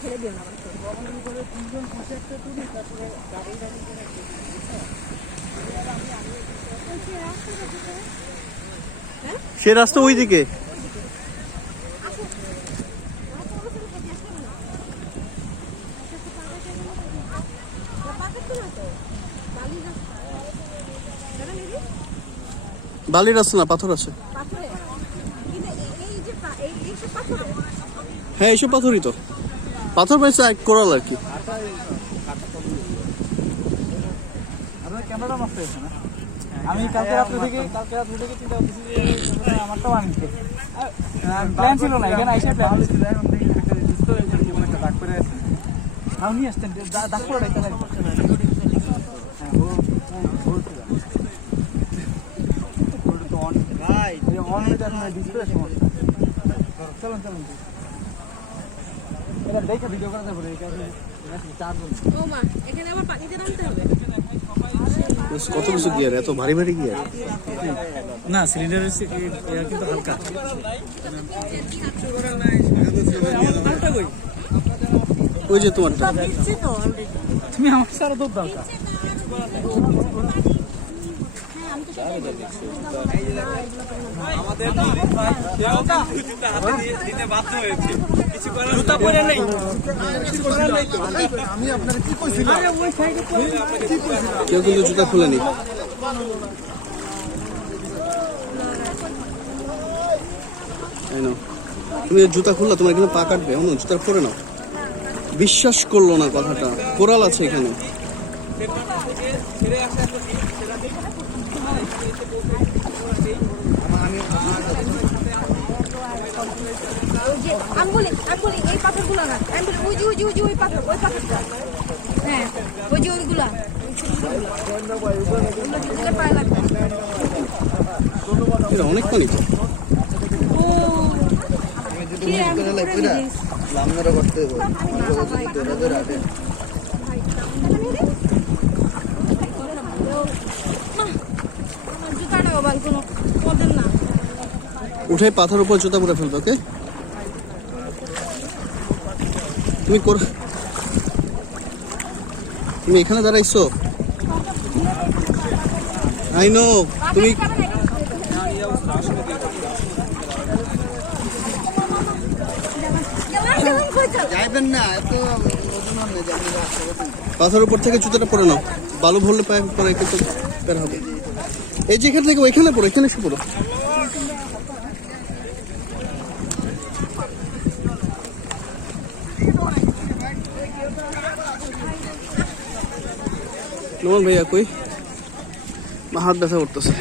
ছেড়ে দিও না সে রাস্তা ওইদিকে। বালির রাস্তা না, পাথর আছে। হ্যাঁ এইসব পাথরই তো, পাথর পাইছে এক কোরাল আর কি। আমি কালকে রাত্রে থেকে চিন্তা করতেছি যে আমারটাও আনতে প্ল্যান ছিল না, এখানে এসে প্ল্যান হয়েছিল। একটা দাগ করে আছে, তাও নিয়ে আসতেন দাগ করে রাখতে দেখে ভিডিও করা যাবে। কত কিছু গিয়ার, এত ভারী ভারী গিয়ার না, সিলিন্ডারের কিন্তু হালকা। ওই যে তোমারটা, তুমি আমার সারা দুধ দাও। কেউ কিন্তু জুতা খুলেনি। তুমি জুতা খুললা, তোমার এখানে পা কাটবে, অন্য জুতা পরে নাও। বিশ্বাস করলো না কথাটা, কোরাল আছে এখানে। এই পাথরগুলো না, ওই পাথরটা, হ্যাঁ ওই যে ওইগুলা পায়ে লাগবে। অনেক পানি তো। উঠে পাথর উপর জুতা পরে ফেলবে। ওকে, তুমি এখানে দাঁড়াইছো। আই নো তুমি পাথর উপর থেকে জুতাটা পরে নাও, বালু ভরলে পায়ে পরে একটু বের হবে। এই যে এখান থেকে ওইখানে পড়ো, এখানে এসে পড়ো। নোমান ভাইয়া কই, হাত ব্যথা করতেছে।